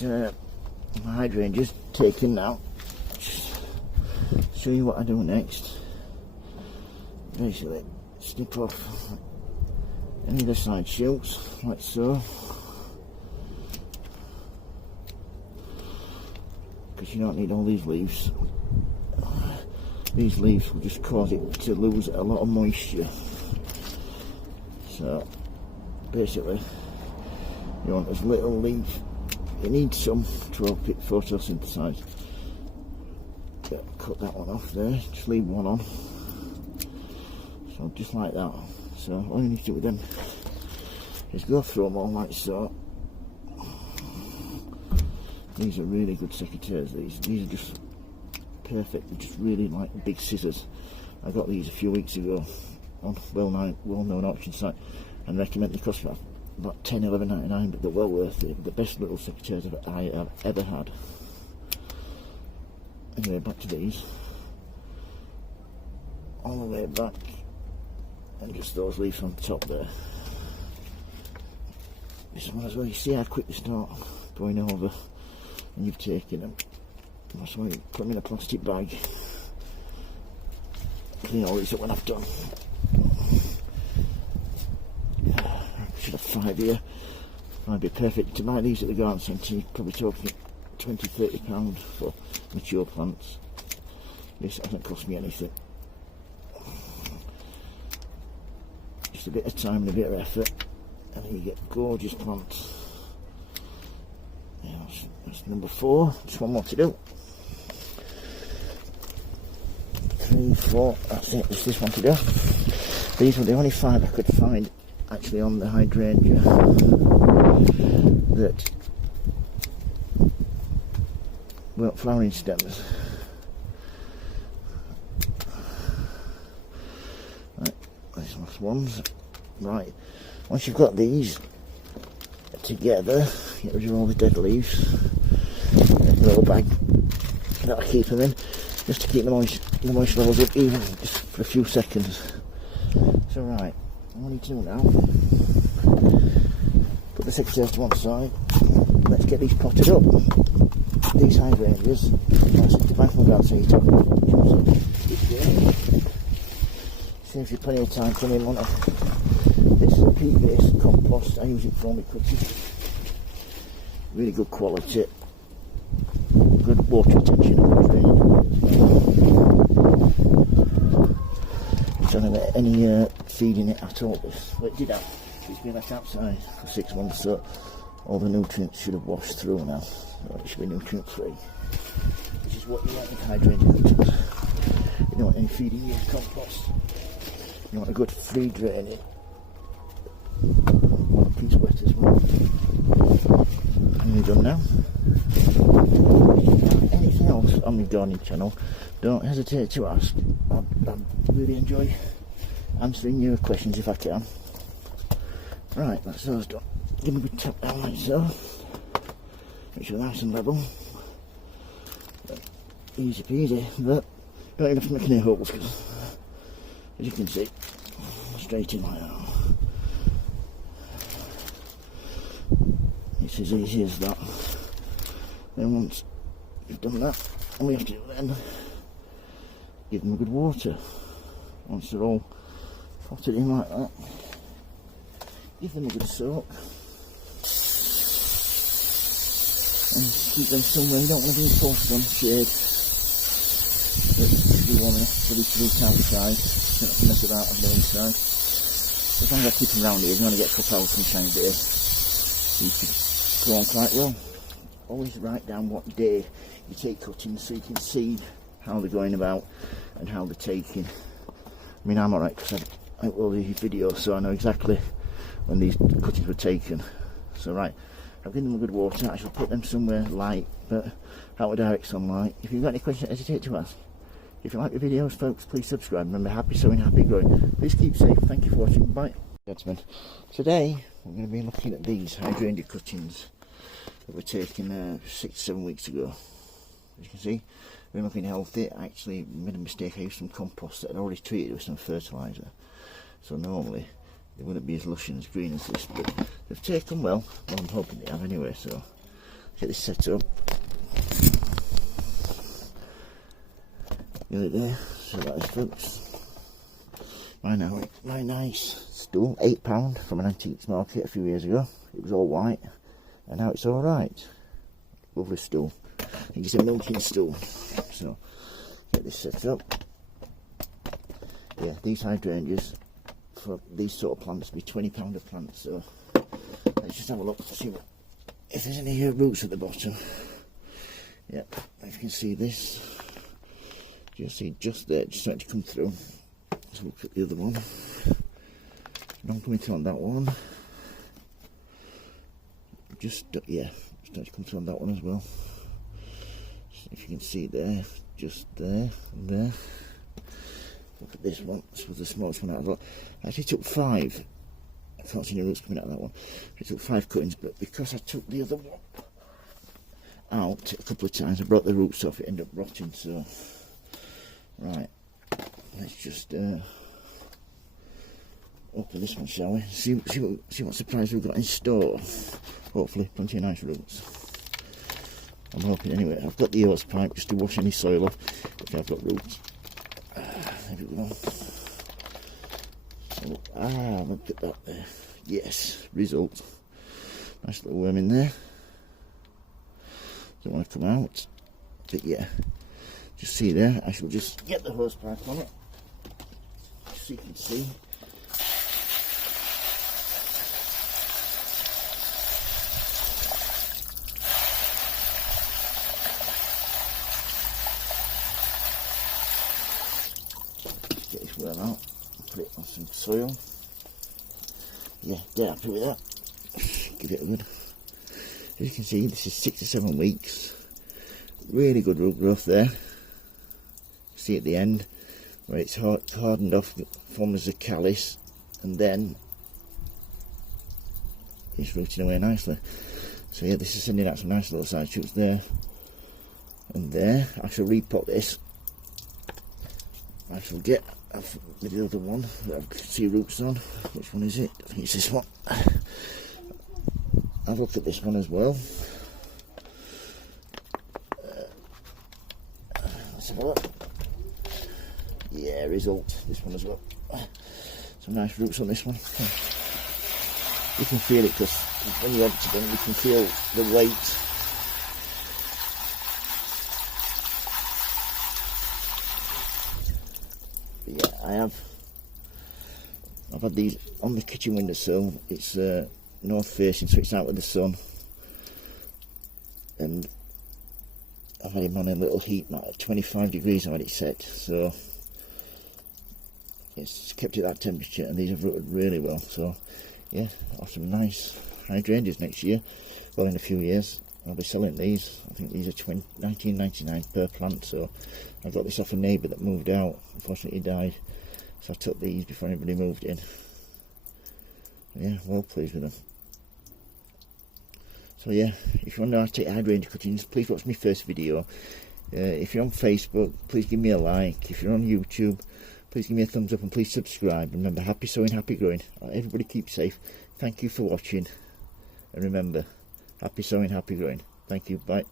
these hydrangeas taken now. Just show you what I do next. Basically, snip off any of the side shoots, like so. Because you don't need all these leaves. These leaves will just cause it to lose a lot of moisture. So basically you want as little leaf, you need some to help it photosynthesize. Cut that one off there, just leave one on. So just like that. So all you need to do with them is go through them all like so. These are really good secateurs. These are just perfect. They're just really like big scissors. I got these a few weeks ago on well-known auction site, and recommend they cost about $10–11.99, but they're well worth it. The best little secateurs I have ever had. Anyway, back to these. All the way back, and just those leaves on top there. This one as well. You see how quick they start going over. And you've taken them. That's why you put them in a plastic bag. Clean all these up when I've done. I should have 5 here. Might be perfect to buy these at the garden centre. You're probably talking £20–30 for mature plants. This hasn't cost me anything. Just a bit of time and a bit of effort, and then you get gorgeous plants. Yeah, that's number 4. Just one more to do. 3, 4. That's it. Just this one to do. These were the only 5 I could find actually on the hydrangea that weren't flowering stems. Right, these last ones. Right. Once you've got these together, get rid of all the dead leaves. A little bag that I keep them in, just to keep the moisture levels up, even just for a few seconds. So right, what I need to do now, put the secateurs to one side. Let's get these potted up. These hydrangeas, the back of my garden, so you talk about. Saves you plenty of time, plenty of money. This is a peat-based compost. I use it for all my cooking. Really good quality, good water retention and good drainage. So I don't get any feed in it at all. But it did have. It's been left outside for 6 months, so all the nutrients should have washed through now. So it should be nutrient free. This is what you want with hydrangea cuttings. You don't want any feeding in your compost. You want a good free draining. One piece wet as well. And we're done now. Anything else on my gardening channel, don't hesitate to ask. I really enjoy answering your questions if I can. Right, that's those done. Give me a good tap down like so. Make sure they're nice and level. Easy peasy, but don't even have to make any holes, because as you can see, straight in like that. It's as easy as that. Then once you've done that, all we have to do then, give them a good water. Once they're all potted in like that, give them a good soak. And keep them somewhere. You don't want to be in full sun, shade. But you want to be outside, you don't have to mess about on the inside. As long as I keep them around here, you want to get a couple hours sunshine a day. You can go on quite well. Always write down what day you take cuttings so you can see how they're going about and how they're taking. I mean, I'm alright because I upload these videos, so I know exactly when these cuttings were taken. So right, I've given them a good water. I shall put them somewhere light, but out of direct sunlight. If you've got any questions, hesitate to ask. If you like the videos, folks, please subscribe. Remember, happy sowing, happy growing. Please keep safe. Thank you for watching. Bye. Gentlemen, today we're going to be looking at these hydrangea cuttings that were taken 6 to 7 weeks ago. As you can see, we're looking healthy. I actually made a mistake. I used some compost that I'd already treated with some fertiliser, so normally they wouldn't be as lush and as green as this, but they've taken well. I'm hoping they have anyway, so Get this set up. Get it there. So that is, folks. My nice stool, £8 from an antiques market a few years ago. It was all white, and now it's all right. Lovely stool. I think it's a milking stool. So get this set up. Yeah, these hydrangeas for these sort of plants be £20 a plant. So let's just have a look to see if there's any roots at the bottom. Yep, if you can see this, just there, just starting to come through. Let's look at the other one. None coming through on that one. Just yeah, starting to come through on that one as well. So if you can see there, just there and there. Look at this one. This was the smallest one out of the lot. I actually took 5. I can't see any roots coming out of that one. I took 5 cuttings, but because I took the other one out a couple of times, I brought the roots off. It ended up rotting. So right, let's just open this one, shall we? See what surprise we've got in store. Hopefully, plenty of nice roots. I'm hoping anyway. I've got the hose pipe just to wash any soil off if I've got roots. There we go. So, look at that there. Yes, result. Nice little worm in there. Don't want to come out. But yeah, just see there. I shall just get the hose pipe on it, so you can see. Get this worm out, put it on some soil. Yeah, dead happy with that. Give it a good. As you can see, this is 6 to 7 weeks. Really good root growth there. See at the end where it's hardened off, formed as a callus, and then it's rooting away nicely. So yeah, this is sending out some nice little side shoots there and there. I shall repot this. I shall get the other one that I can see roots on. Which one is it? I think it's this one. I've looked at this one as well. Let's have a look. Yeah, result. This one as well. Some nice roots on this one. You can feel it because when you empty them, you can feel the weight. But yeah, I've had these on the kitchen windowsill. It's north facing, so it's out with the sun, and I've had him on a little heat mat at 25 degrees. I've had it set, so it's kept it that temperature, and these have rooted really well. So yeah, I'll have some nice hydrangeas next year. Well, in a few years I'll be selling these. I think these are $19.99 per plant. So I got this off a neighbour that moved out. Unfortunately, he died, so I took these before anybody moved in. Yeah, well pleased with them. So yeah, if you want to know how to take hydrangea cuttings, please watch my first video. If you're on Facebook, please give me a like. If you're on YouTube, please give me a thumbs up, and please subscribe. Remember, happy sowing, happy growing. Everybody keep safe. Thank you for watching, and remember, happy sowing, happy growing. Thank you, bye.